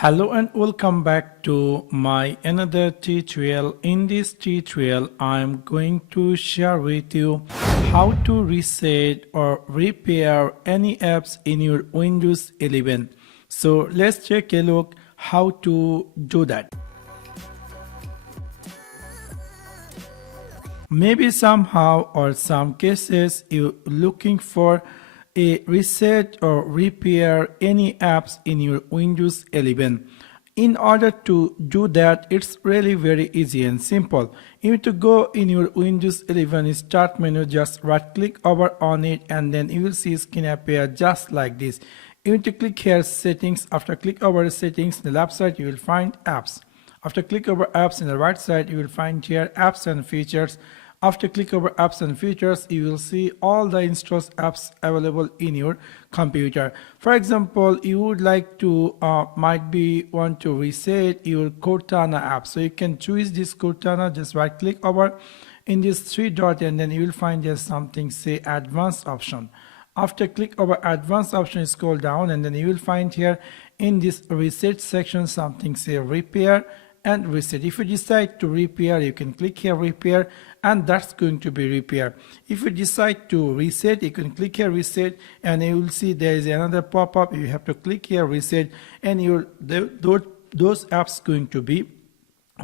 Hello and welcome back to my another tutorial. In this tutorial I am going to share with you how to reset or repair any apps in your Windows 11. So let's take a look how to do that. Maybe somehow or some cases you're looking for a reset or repair any apps in your Windows 11. In order to do that, it's really very easy and simple. You need to go in your Windows 11 start menu, just right click over on it, and then you will see screen appear just like this. You need to click here settings. After click over settings, in the left side you will find apps. After click over apps, in the right side you will find here apps and features. After click over apps and features, you will see all the installed apps available in your computer. For example, you would like to want to reset your Cortana app, so you can choose this Cortana. Just right click over in this three dot, and then you will find there's something say advanced option. After click over advanced option, scroll down, and then you will find here in this reset section something say repair and reset. If you decide to repair, you can click here repair, and that's going to be repair. If you decide to reset, you can click here reset, and you will see there is another pop-up. You have to click here reset, and those apps going to be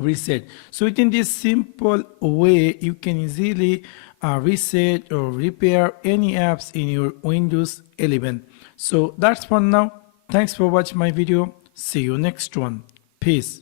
reset. So within this simple way, you can easily reset or repair any apps in your Windows 11. So that's for now. Thanks for watching my video. See you next one. Peace.